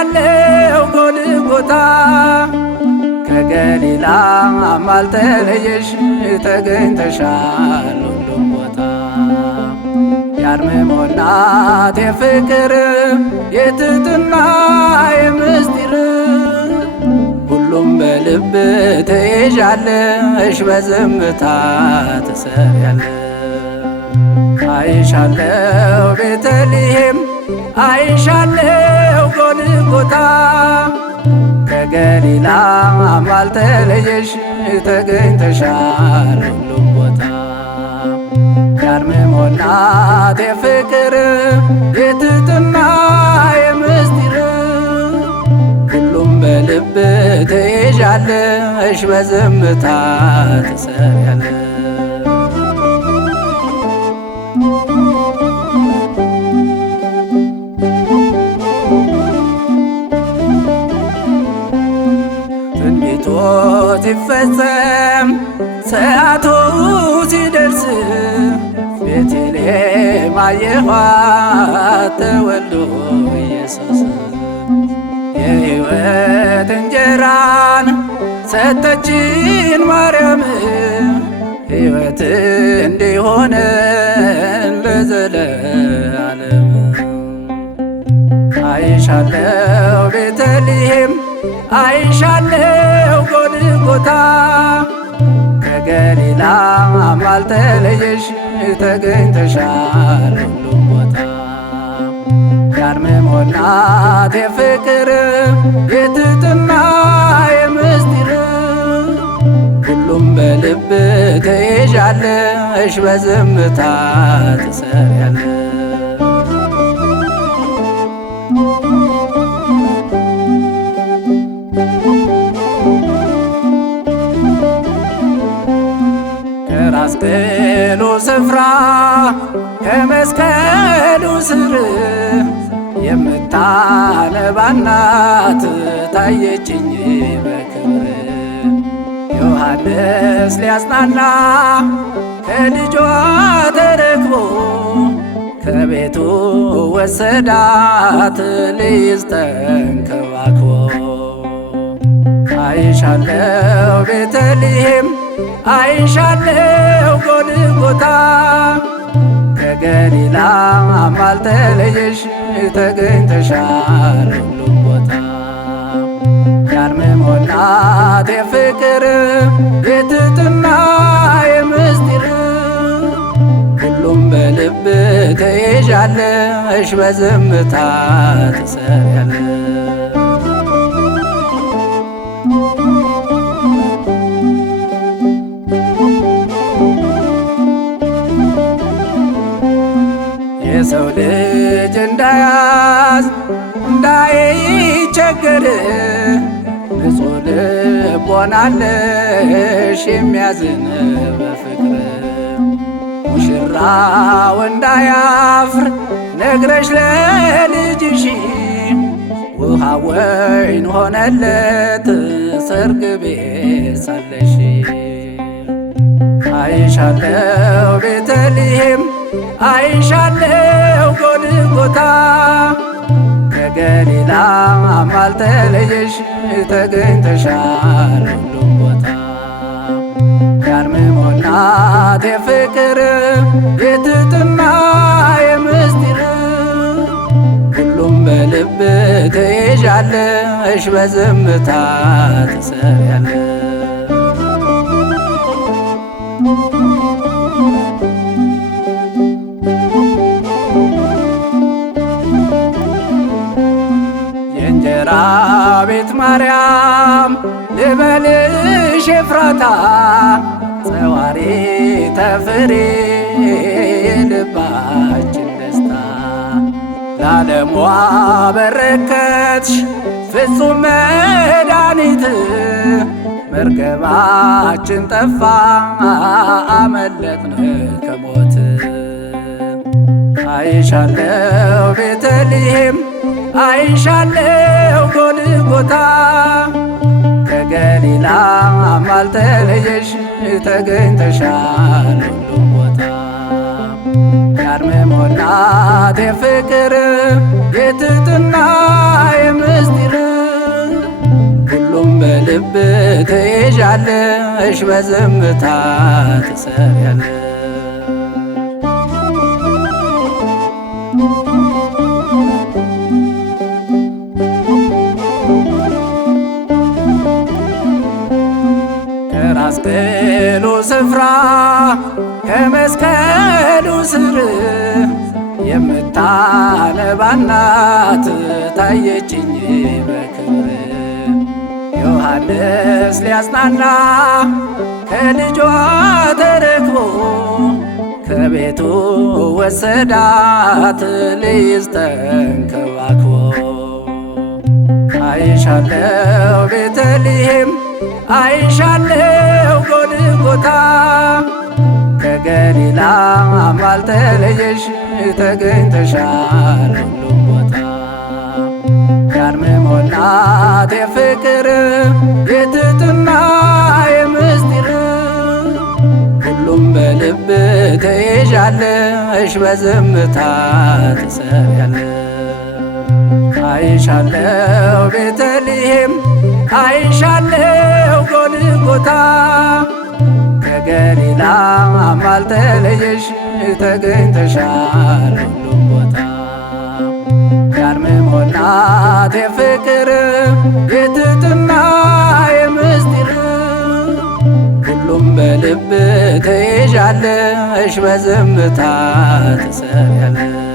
አይሻለው ጎልጎታ ከገሊላ አልተለየሽ ተገኝተሻል ሁሉም ቦታ የአርምሞ እናት የፍቅር የትሕትና የምስጢር ሁሉም በልብ ትይዣለሽ በዝምታ ትሰሪያለሽ። አይሻለው ቤተልሔም አይሻለው ጎልጎታ ከገሊላ አልተለየሽ ተገኝተሻል ሁሉም ቦታ የአርምሞ እናት የፍቅር የትሕትና የምስጢር ሁሉም በልብ ትይዣለሽ በዝምታ ትሰሪያለሽ። ትንቢቱ ሲፈጸም ሰዓቱ ሲደርስ ቤተልሔም አየኋት ተወልዶ ኢየሱስ የሕይወት እንጀራን ሰጠችን ማርያም ሕይወት እንዲሆነን ለዘለዓለም። አይሻለው ቤተልሔም አይሻለው ጎልጎታ ከገሊላ አልተለየሽ ተገኝተሻል ሁሉም ቦታ የአርምሞ እናት የፍቅር የትሕትና የምስጢር ሁሉም በልብ ትይዣለሽ በዝምታ ትሰሪያለሽ። ከራስ ቅሉ ስፍራ ከመስቀሉ ስር የምታነባ እናት ታየችኝ በክብር ዮሐንስ ሊያጽናና ከልጇ ተረክቦ ከቤቱ ወሰዳት ሊይዝ ተንከባክቦ። አይሻለው ቤተልሔም አይሻለው ጎልጎታ ከገሊላ አልተለየሽ ተገኝተሻል ሁሉም ቦታ የአርምሞ እናት የፍቅር የትሕትና የምስጢር ሁሉም በልብ ትይዣለሽ በዝምታ ትሰሪያለሽ። የሰው ልጅ እንዳያዝ እንዳይቸገር ንጹሕ ልቦና አለሽ የሚያዝን በፍቅር ሙሽራው እንዳያፍር ነግረሽ ለልጅሽ ውሃ ወይን ሆነለት ሰርግ ቤት ሳለሽ። አይሻለው ቤተልሔም አይሻለው ጎልጎታ ከገሊላ አልተለየሽ ተገኝተሻል ሁሉም ቦታ የአርምሞ እናት የፍቅር የትሕትና የምስጢር ሁሉም በልብ ትይዣለሽ በዝምታ ትሰሪያለሽ። የእንጀራ ቤት ማርያም ልበልሽ ኤፍራታ ጸዋሪተ ፍሬ የልባችን ደስታ ለዓለሙ አበረከትሽ ፍጹም መድኃኒት መርገማችን ጠፋ አመለጥን ከሞት። አይሻለው ቤተልሔም አይሻለው ጎልጎታ ከገሊላ አልተለየሽ ተገኝተሻል ሁሉም ቦታ የአርምሞ እናት የፍቅር የትሕትና የምስጢር ሁሉም በልብ ትይዣለሽ በዝምታ ትሰሪያለሽ። ከራስ ቅሉ ስፍራ ከመስቀሉ ስር የምታነባ እናት ታየችኝ በክብር ዮሐንስ ሊያጽናና ከልጇ ተረክቦ ከቤቱ ወሰዳት ሊይዝ ተንከባክቦ አይሻለው ቤተልሔም አይሻለው ጎልጎታ ከገሊላ አልተለየሽ ተገኝተሻል ሁሉም ቦታ የአርምሞ እናት የፍቅር የትሕትና የምስጢር ሁሉም በልብ ትይዣለሽ በዝምታ ትሰሪያለሽ። አይሻለው ቤተልሔም አይሻለው ጎልጎታ ከገሊላ አልተለየሽ ተገኝተሻል ሁሉም ቦታ የአርምሞ እናት የፍቅር የትሕትና የምስጢር ሁሉም በልብ ትይዣለሽ በዝምታ ትሰሪያለሽ።